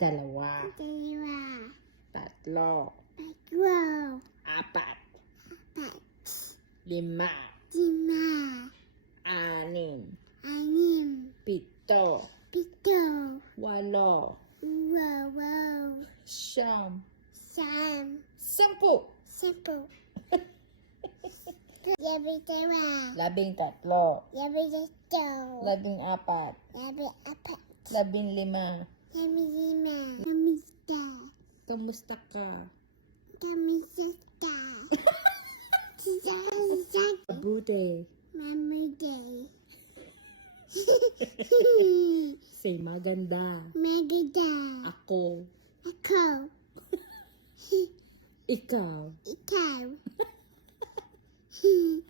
Dalawa. Dalawa. Tatlo. Tatlo. Apat. Apat. Lima. Lima. Anim. Anim. Pito. Pito. Walo. Wow. Siyam. Sam. 10. Sampo. Dalawa. 13. Dalawa. 14. Apat. 15. Lima. Kamusta ka? Kamisita. Mabuti. Mamuday. Say maganda. Maganda. Ako. Ako. Ikaw. Ikaw. Huh?